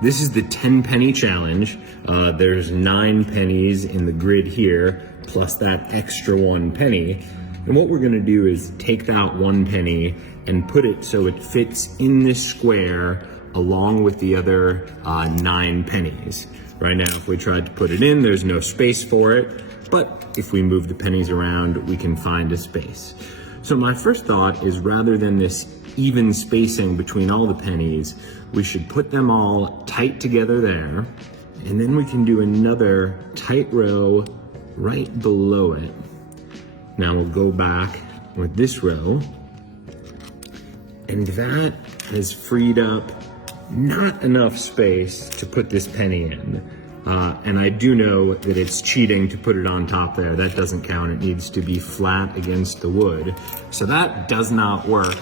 this is the 10 penny challenge. There's 9 pennies in the grid here, plus that extra 1 penny. And what we're gonna do is take that 1 penny and put it so it fits in this square along with the other 9 pennies. Right now, if we tried to put it in, there's no space for it, but if we move the pennies around, we can find a space. So my first thought is, rather than this even spacing between all the pennies, we should put them all tight together there, and then we can do another tight row right below it. Now we'll go back with this row, and that has freed up not enough space to put this penny in. And I do know that it's cheating to put it on top there. That doesn't count. It needs to be flat against the wood. So that does not work.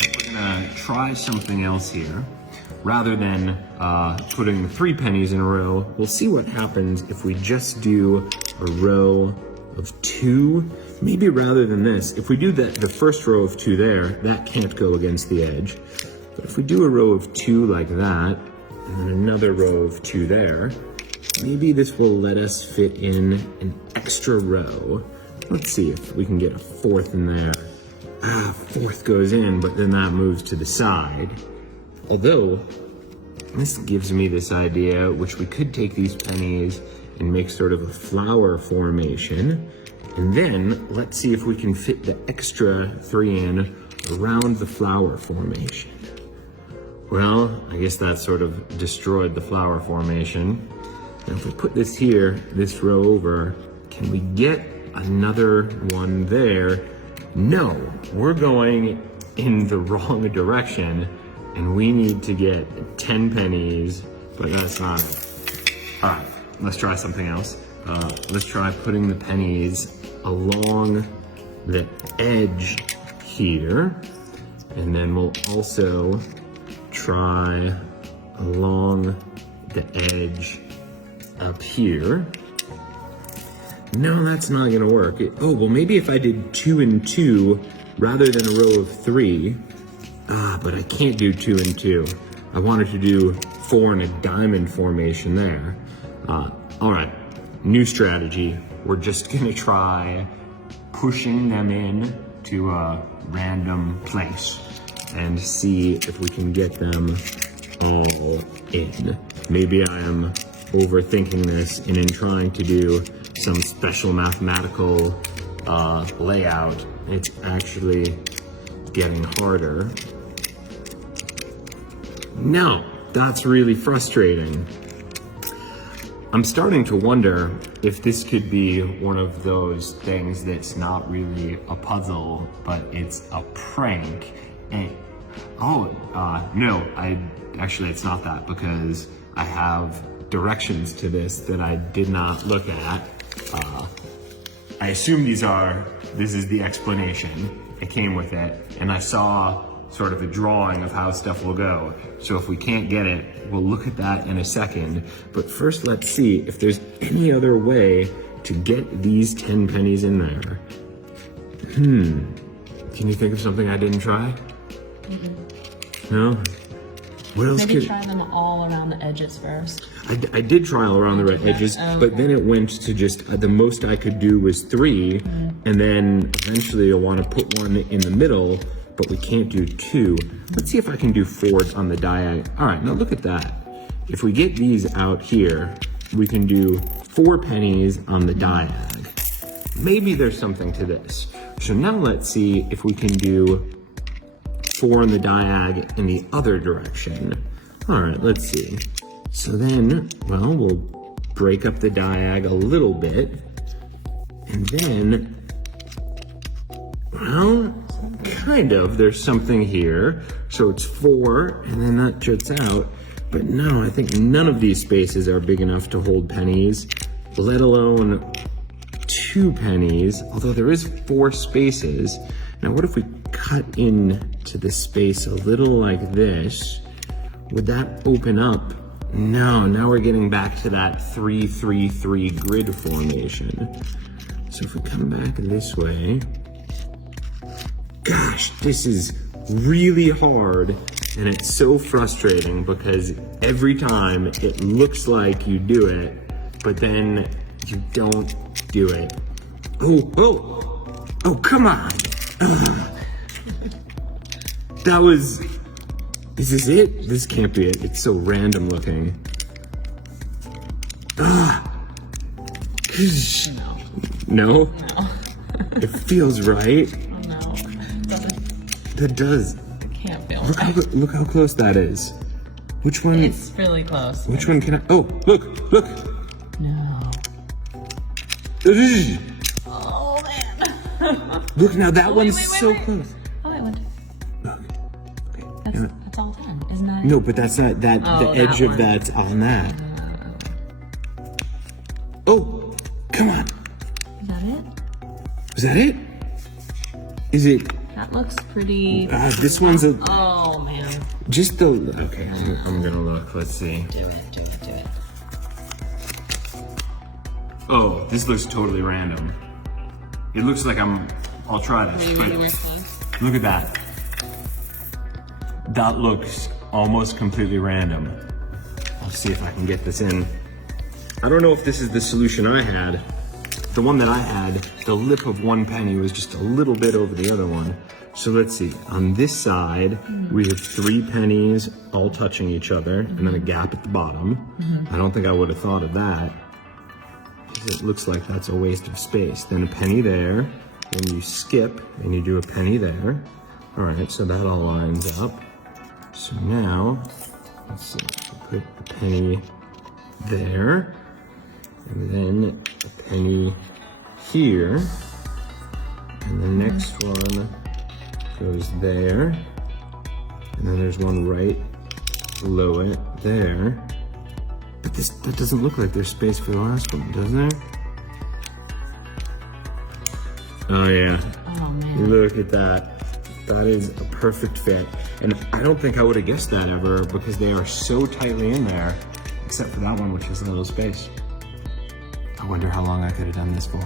We're gonna try something else here. Rather than putting 3 pennies in a row, we'll see what happens if we just do a row of 2. Maybe rather than this, if we do the first row of 2 there, that can't go against the edge. But if we do a row of 2 like that, and then another row of 2 there, maybe this will let us fit in an extra row. Let's see if we can get a 4th in there. 4th goes in, but then that moves to the side. Although, this gives me this idea, which we could take these pennies and make sort of a flower formation. And then, let's see if we can fit the extra 3 in around the flower formation. Well, I guess that sort of destroyed the flower formation. Now if we put this here, this row over, can we get another one there? No, we're going in the wrong direction, and we need to get 10 pennies, but that's not it. All right, let's try something else. Let's try putting the pennies along the edge here, and then we'll also try along the edge up here. No, that's not gonna work. Oh, well, maybe if I did 2 and 2 rather than a row of 3. But I can't do 2 and 2. I wanted to do 4 in a diamond formation there. All right, new strategy. We're just gonna try pushing them in to a random place and see if we can get them all in. Maybe I am overthinking this, and in trying to do some special mathematical layout, it's actually getting harder. No, that's really frustrating. I'm starting to wonder if this could be one of those things that's not really a puzzle, but it's a prank. And no, actually it's not that, because I have directions to this that I did not look at. I assume this is the explanation. It came with it, and I saw sort of a drawing of how stuff will go. So if we can't get it, we'll look at that in a second. But first, let's see if there's any other way to get these 10 pennies in there. Can you think of something I didn't try? No? What else Maybe try them all around the edges first. I did try all around the edges, but then it went to just, the most I could do was 3, and then eventually you'll want to put one in the middle, but we can't do 2. Let's see if I can do 4 on the diag. All right, now look at that. If we get these out here, we can do 4 pennies on the diag. Maybe there's something to this. So now let's see if we can do 4 on the diag in the other direction. All right, let's see. So then, well, we'll break up the diag a little bit, and then, well, kind of, there's something here. So it's 4, and then that juts out. But no, I think none of these spaces are big enough to hold pennies, let alone 2 pennies, although there is 4 spaces. Now, what if we cut into the space a little like this? Would that open up? No, now we're getting back to that 3-3-3 grid formation. So if we come back this way, gosh, this is really hard And it's so frustrating because every time it looks like you do it, but then you don't do it. Oh, come on. Ugh. That was, is this it? This can't be it. It's so random looking. No? No. It feels right. Oh, no. Doesn't, That does. can't feel Look right. look how close that is. Which one? It's really close. Which one can I? Oh, look. No. Ugh. Oh, man. Look now, that one's wait, so wait. close. Oh, wait, what? Okay. That's all done. Isn't that? No, but that's not that. Oh, the edge that of one. that's on that. Oh, come on. Is that it? Is that it? Is it? That looks pretty. This one's a Oh, man. just the. Okay, I'm gonna look. Let's see. Do it. Oh, this looks totally random. It looks like I'll try this. But look at that. That looks almost completely random. I'll see if I can get this in. I don't know if this is the solution I had. The one that I had, the lip of one penny was just a little bit over the other one. So let's see. On this side, we have 3 pennies all touching each other, and then a gap at the bottom. I don't think I would have thought of that. It looks like that's a waste of space. Then a penny there, then you skip and you do a penny there. All right, so that all lines up. So now, let's see, put a penny there, and then a penny here, and the next one goes there, and then there's one right below it there. But that doesn't look like there's space for the last one, does there? Oh yeah. Oh, man. Look at that. That is a perfect fit. And I don't think I would have guessed that ever because they are so tightly in there, except for that one which has a little space. I wonder how long I could have done this for.